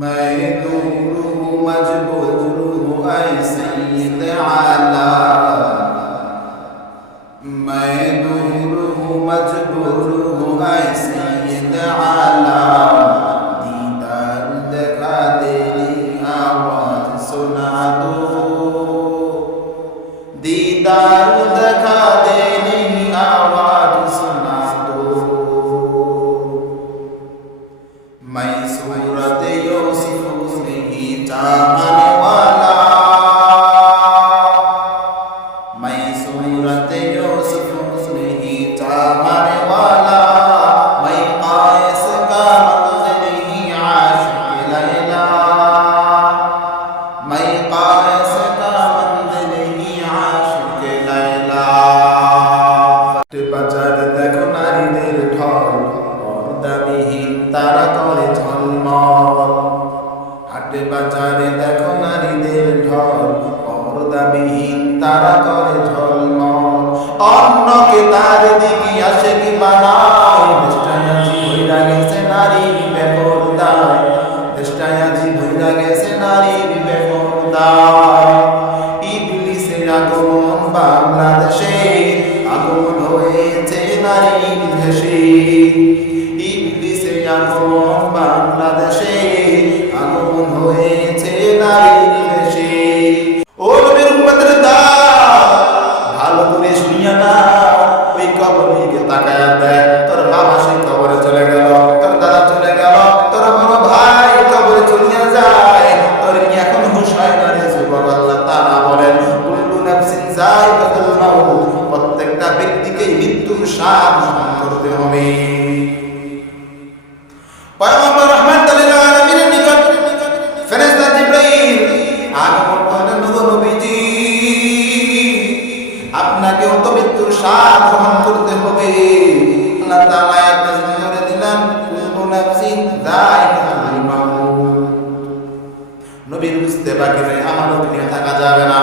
मैं दूर हूँ मजबूर हूँ ऐ सैयद आला, मैं दूर हूँ मजबूर हूँ ऐ सैयद आला, दीदार दिखा देनी आवाज़ सुना दो, दीदार दिखा देनी आवाज़ सुना दो। मैं सूरत यूसुफ को नहीं चाहने वाला, मैं सूरत यूसुफ को नहीं चाहने वाला, मैं कायस का मंज़िल नहीं आशिक़ लैला, मैं कायस का मंज़िल नहीं आशिक़ लैला। বাজার দেখো নারীদের ঢল, পর্দাবিহীন তারা করে ঝলমল। হাটে বাজারে দেখো নারীদের ঢল, পর্দাবিহীন তারা করে ঝলমল। অন্যকে তার দিকে আসে কি বানায়, দেশটায় আজি ভইরা গেছে নারীর বেপরদায়, দেশটায় আজি ভইরা গেছে নারীর বেপরদায়। ইবলিসের আগমন বাংলাদেশে, আগমন হয়েছে নারীর দেশে, ইবলিসের আগমন বাংলাদেশে, আগমন হয়েছে নারীর দেশে। ও নবীর উম্মতের দাস, ভালো করে শুনিয়া না, ওই কবর দিকে তাকায়া দেখ, তোর বাবা সেই কবরে চলে গেল, তোর দাদা চলে গেল, তোর বড় ভাই কবরে চলিয়া যায়, তোর কি এখন হুঁশ হয় না রে যুবক? আল্লাহ তাআলা বলেন, কুল্লু নাফসিন যায়িকাতুল মাউত, প্রত্যেকটা ব্যক্তিকে মৃত্যুর স্বাদ গ্রহণ করতে হবে। পয়গম্বর রাহমাতুল লিল আলামিনের নিকট ফেরেশতা জিবরাইল আগমন করেন, নবীজি আপনাকে তো মৃত্যুর স্বাদ গ্রহণ করতে হবে। আল্লাহ তাআলা আয়াত নাযিল করে দিলেন, কুল্লু নাফসিন যায়িকাতুল মাউত। নবীর বুঝতে বাকি নেই, আমারও দুনিয়া থাকা যাবে না।